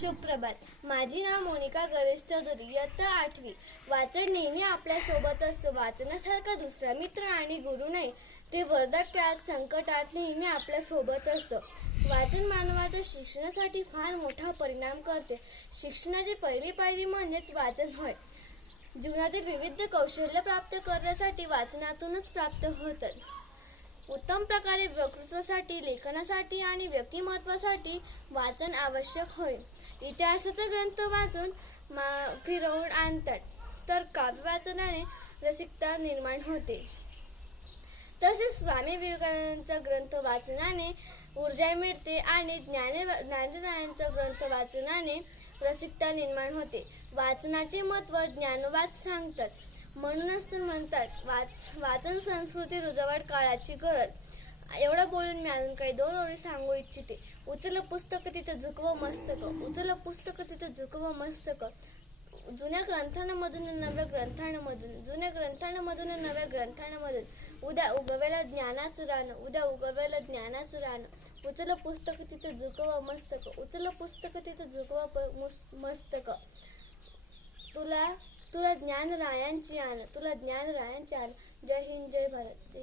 सुप्रभात. माझी नाव मोनिका गणेश चौधरी इयत्ता आठवी. वाचन नेहमी आपल्यासोबत असतं. वाचनासारखा दुसरा मित्र आणि गुरु नाही. ते वर्धक्यात संकटात नेहमी आपल्यासोबत असतं. वाचन मानवाच्या शिक्षणासाठी फार मोठा परिणाम करते. शिक्षणाची पहिली पायरी म्हणजेच वाचन होय. जीवनातील विविध कौशल्य प्राप्त करण्यासाठी वाचनातूनच प्राप्त होतात उत्तम प्रकारे वक्तृत्वासाठी लेखनासाठी आणि व्यक्तिमत्वासाठी वाचन आवश्यक होय. इतिहासाचा ग्रंथ वाचून मा फिरवून आणतात. तर काव्य वाचनाने रसिकता निर्माण होते. तसेच स्वामी विवेकानंदांचा ग्रंथ वाचनाने ऊर्जा मिळते आणि ज्ञाने ज्ञानरायांचा ग्रंथ वाचनाने रसिकता निर्माण होते. वाचनाचे महत्त्व ज्ञानवाद सांगतात. म्हणूनच तर म्हणतात वाच वाचन संस्कृती रुजवट काळाची गरज. एवढं बोलून मी अजून काही दोन ओळी सांगू इच्छिते. उचल पुस्तक तिथं झुकव मस्तक. उचल पुस्तक तिथं झुकव मस्तक. जुन्या ग्रंथांमधून नव्या ग्रंथांमधून जुन्या ग्रंथांमधून नव्या ग्रंथांमधून. उद्या उगवेला ज्ञानाचं रान उद्या उगवेला ज्ञानाचं रान. उचल पुस्तक तिथं झुकव मस्तक. उचल पुस्तक तिथं झुकव प- मस्तक. तुला तुला ज्ञान रायांची आण तुला ज्ञान रायांची आण. जय हिंद जय भारत. जय